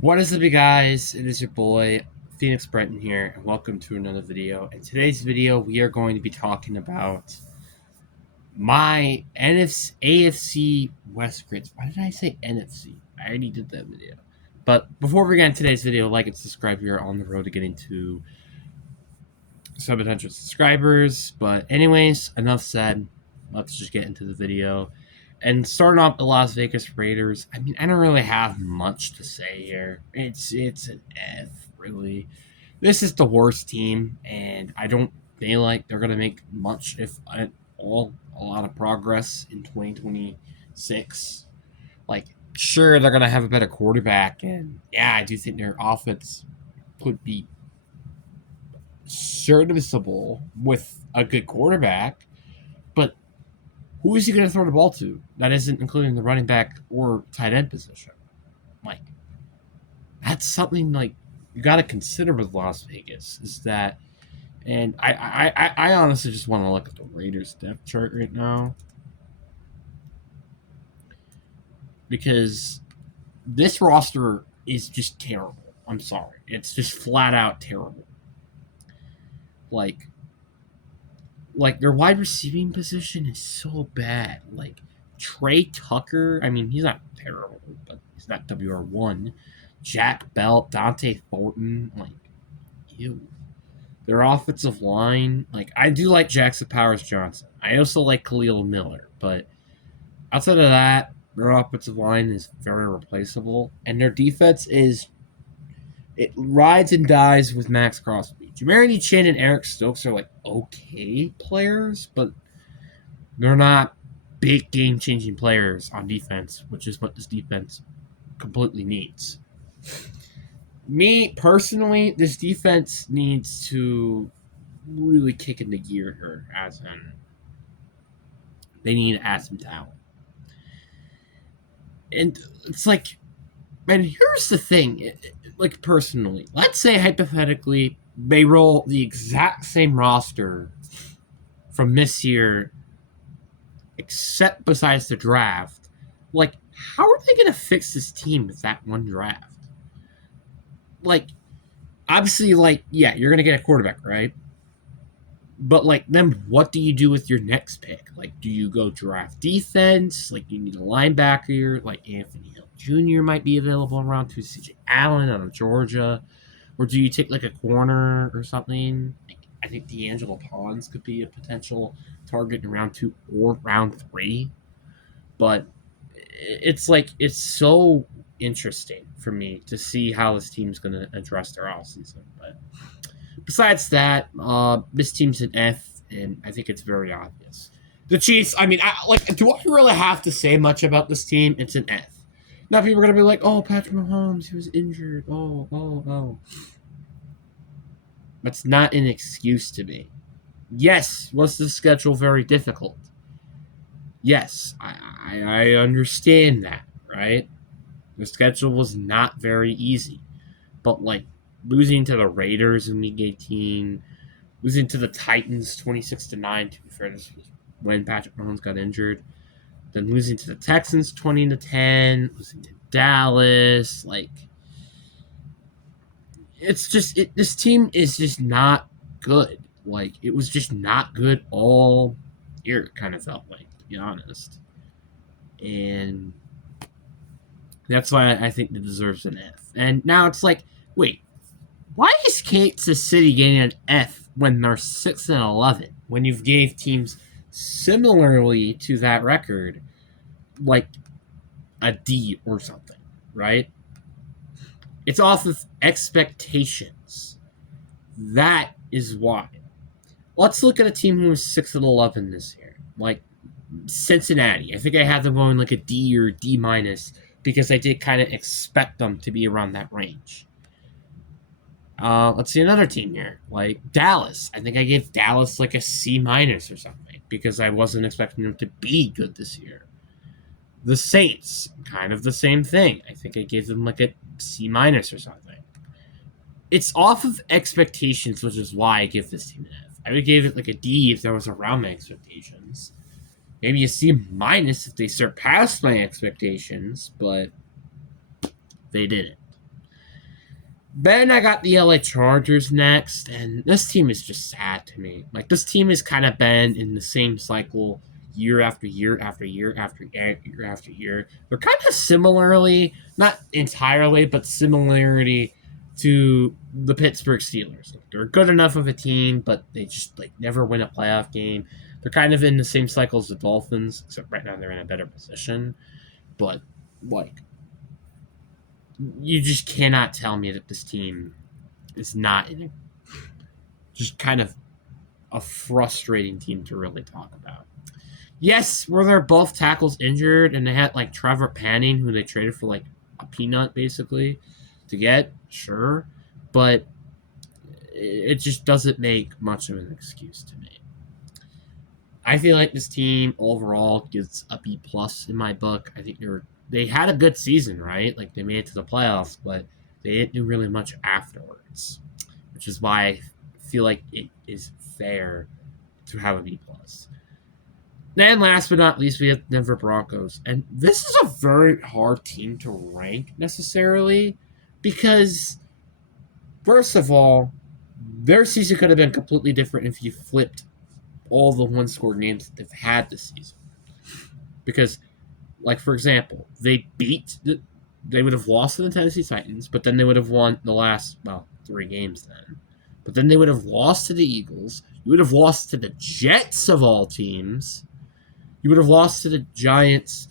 What is up, you guys? It is your boy, Phoenix Brenton here, and welcome to another video. In today's video, we are going to be talking about my AFC West grades. Why did I say NFC? I already did that video. But before we get into today's video, like and subscribe. We are on the road to getting to 700 subscribers. But anyways, enough said. Let's just get into the video. And starting off the Las Vegas Raiders, I mean, I don't really have much to say here. It's an F, really. This is the worst team, and I don't feel like they're gonna make much, if at all, a lot of progress in 2026. Like, sure, they're gonna have a better quarterback, and yeah, I do think their offense could be serviceable with a good quarterback, but who is he going to throw the ball to? That isn't including the running back or tight end position. Like, that's something like you got to consider with Las Vegas. Is that, and I honestly just want to look at the Raiders depth chart right now because this roster is just terrible. I'm sorry, it's just flat out terrible. Like their wide receiving position is so bad. Like Trey Tucker, I mean, he's not terrible, but he's not WR1. Jack Belt, Dante Thornton, like, ew. Their offensive line, like, I do like Jackson Powers Johnson. I also like Khalil Miller, but outside of that, their offensive line is very replaceable, and their defense it rides and dies with Max Crosby. Jamarity Chin and Eric Stokes are like okay players, but they're not big game-changing players on defense, which is what this defense completely needs. Me personally, this defense needs to really kick into gear here, as in they need to add some talent. And it's like, man, here's the thing. Like, personally, let's say hypothetically they roll the exact same roster from this year, except besides the draft. Like, how are they going to fix this team with that one draft? Like, obviously, like, yeah, you're going to get a quarterback, right? But, like, then what do you do with your next pick? Like, do you go draft defense? Like, you need a linebacker, like Anthony Hill Jr. might be available in round 2, CJ Allen out of Georgia. Or do you take, like, a corner or something? Like, I think D'Angelo Pons could be a potential target in round 2 or round 3. But it's like, it's so interesting for me to see how this team's going to address their offseason. But besides that, this team's an F, and I think it's very obvious. The Chiefs, I mean, do I really have to say much about this team? It's an F. Now people are going to be like, oh, Patrick Mahomes, he was injured. Oh. That's not an excuse to me. Yes, was the schedule very difficult? Yes, I understand that, right? The schedule was not very easy. But, like, losing to the Raiders in Week 18, losing to the Titans 26-9, to be fair, this was when Patrick Mahomes got injured. Then losing to the Texans 20-10, losing to Dallas, like, it's just this team is just not good. Like, it was just not good all year, it kind of felt like, to be honest. And that's why I think it deserves an F. And now it's like, wait, why is Kansas City getting an F when they're 6-11? When you've gave teams similarly to that record, like a D or something, right? It's off of expectations. That is why. Let's look at a team who was 6-11 this year, like Cincinnati. I think I have them going like a D or D minus because I did kind of expect them to be around that range. Let's see another team here, like Dallas. I think I gave Dallas like a C minus or something because I wasn't expecting them to be good this year. The Saints, kind of the same thing. I think I gave them like a C minus or something. It's off of expectations, which is why I give this team an F. I would give it like a D if that was around my expectations. Maybe a C minus if they surpassed my expectations, but they didn't. Then I got the LA Chargers next, and this team is just sad to me. Like, this team has kind of been in the same cycle year after year after year after year after year. They're kind of similarly, not entirely, but similarity to the Pittsburgh Steelers. Like, they're good enough of a team, but they just like never win a playoff game. They're kind of in the same cycle as the Dolphins, except right now they're in a better position. But like, you just cannot tell me that this team is not in a, just kind of a frustrating team to really talk about. Yes, were there both tackles injured, and they had like Trevor Panning, who they traded for like a peanut basically to get, sure, but it just doesn't make much of an excuse to me. I feel like this team overall gets a B plus in my book. I think they had a good season, right? Like they made it to the playoffs, but they didn't do really much afterwards, which is why I feel like it is fair to have a B plus. Then, last but not least, we have Denver Broncos, and this is a very hard team to rank necessarily because, first of all, their season could have been completely different if you flipped all the one-score games that they've had this season. Because, like for example, they would have lost to the Tennessee Titans, but then they would have won the last 3 games then. But then they would have lost to the Eagles. You would have lost to the Jets of all teams. You would have lost to the Giants.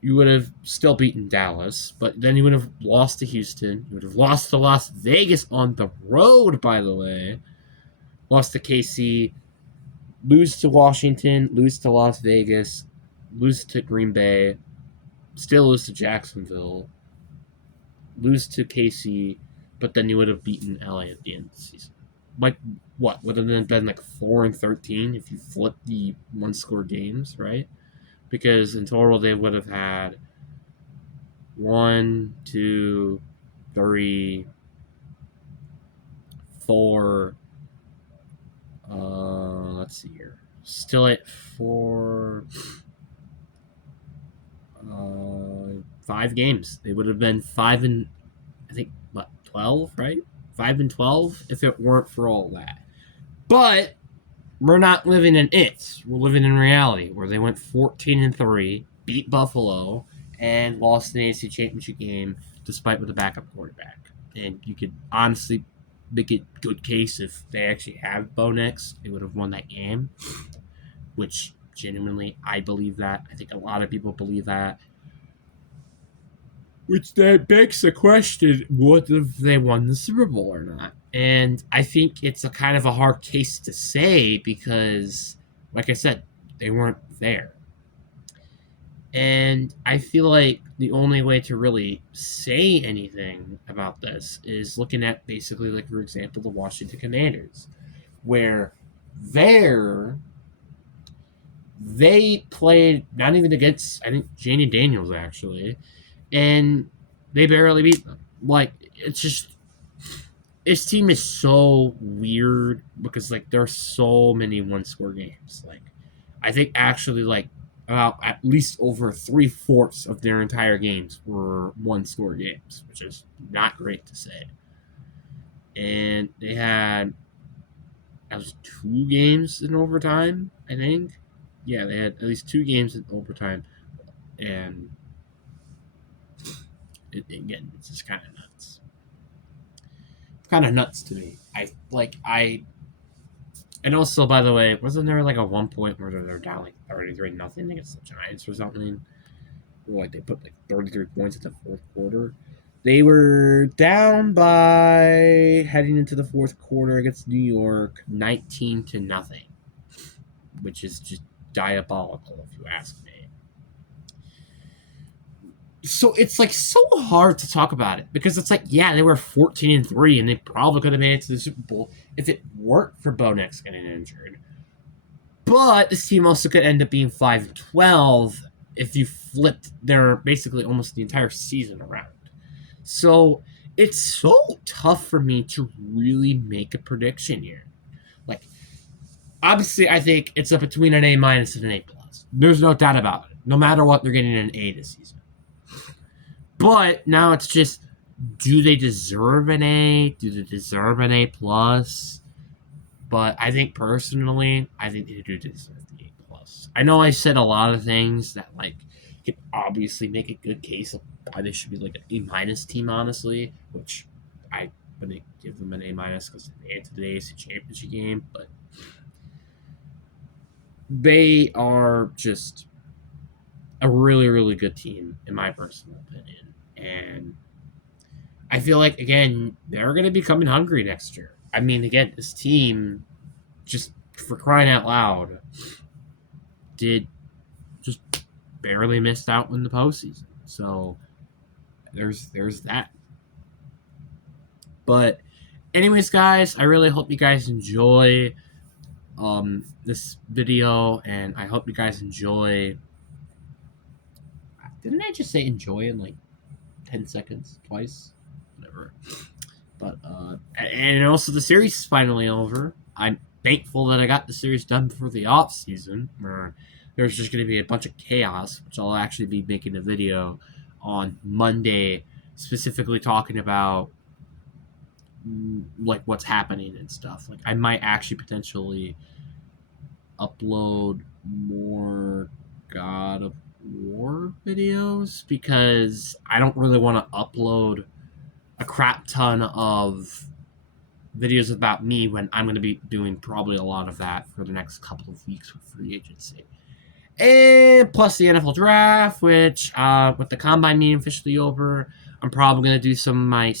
You would have still beaten Dallas, but then you would have lost to Houston. You would have lost to Las Vegas on the road, by the way. Lost to KC. Lose to Washington. Lose to Las Vegas. Lose to Green Bay. Still lose to Jacksonville. Lose to KC, but then you would have beaten LA at the end of the season. Like, what? Would have been like 4-13 if you flip the one-score games, right? Because in total they would have had 1, 2, 3, 4. Let's see here. Still at 4. 5 games. They would have been 5 and I think 12, right? 5-12 if it weren't for all that. But we're not living in it. We're living in reality where they went 14-3, beat Buffalo, and lost the AFC Championship game despite with a backup quarterback. And you could honestly make a good case if they actually had Bo Nix, they would have won that game, which genuinely I believe that. I think a lot of people believe that. Which that begs the question, what if they won the Super Bowl or not? And I think it's a kind of a hard case to say because, like I said, they weren't there. And I feel like the only way to really say anything about this is looking at basically, like, for example, the Washington Commanders, where they played not even against, I think, Janie Daniels, actually, and they barely beat them. Like, it's just, this team is so weird because, like, there are so many one-score games. Like, I think actually, like, about at least over 3/4 of their entire games were one-score games, which is not great to say. And they had, that was 2 games in overtime, I think. Yeah, they had at least 2 games in overtime, and again, it's just kind of nuts. It's kind of nuts to me. And also, by the way, wasn't there like a one point where they're down like 33-0 against the Giants or something? Or like they put like 33 points at the fourth quarter. They were down by heading into the fourth quarter against New York, 19-0, which is just diabolical if you ask me. So it's like so hard to talk about it because it's like, yeah, they were 14-3 and they probably could have made it to the Super Bowl if it weren't for Bo Nix getting injured. But this team also could end up being 5-12 if you flipped their basically almost the entire season around. So it's so tough for me to really make a prediction here. Like, obviously, I think it's up between an A- and an A+. There's no doubt about it. No matter what, they're getting an A this season. But now it's just, Do they deserve an A? Do they deserve an A plus? But I think personally, I think they do deserve the A plus. I know I said a lot of things that like could obviously make a good case of why they should be like an A minus team, honestly, which I wouldn't give them an A minus because they made it to the AFC Championship game, but they are just a really, really good team, in my personal opinion. And I feel like, again, they're going to be coming hungry next year. I mean, again, this team, just for crying out loud, did just barely missed out in the postseason. So there's that. But anyways, guys, I really hope you guys enjoy this video, and I hope you guys enjoy. Didn't I just say enjoy in like 10 seconds twice? Whatever. But and also the series is finally over. I'm thankful that I got the series done before the off season, where there's just going to be a bunch of chaos, which I'll actually be making a video on Monday, specifically talking about like what's happening and stuff. Like I might actually potentially upload more God of War videos because I don't really want to upload a crap ton of videos about me when I'm going to be doing probably a lot of that for the next couple of weeks with free agency. And plus the NFL draft, which with the combine meeting officially over, I'm probably going to do some of my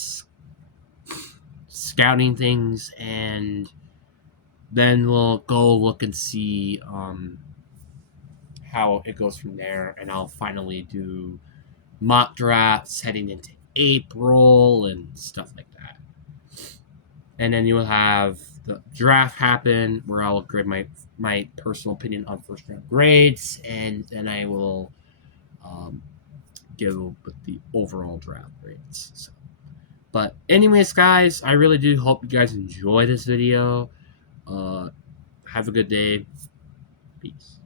scouting things, and then we'll go look and see how it goes from there. And I'll finally do mock drafts heading into April and stuff like that. And then you will have the draft happen where I'll grade my personal opinion on first round grades, and then I will go with the overall draft grades. So, but anyways, guys, I really do hope you guys enjoy this video. Have a good day. Peace.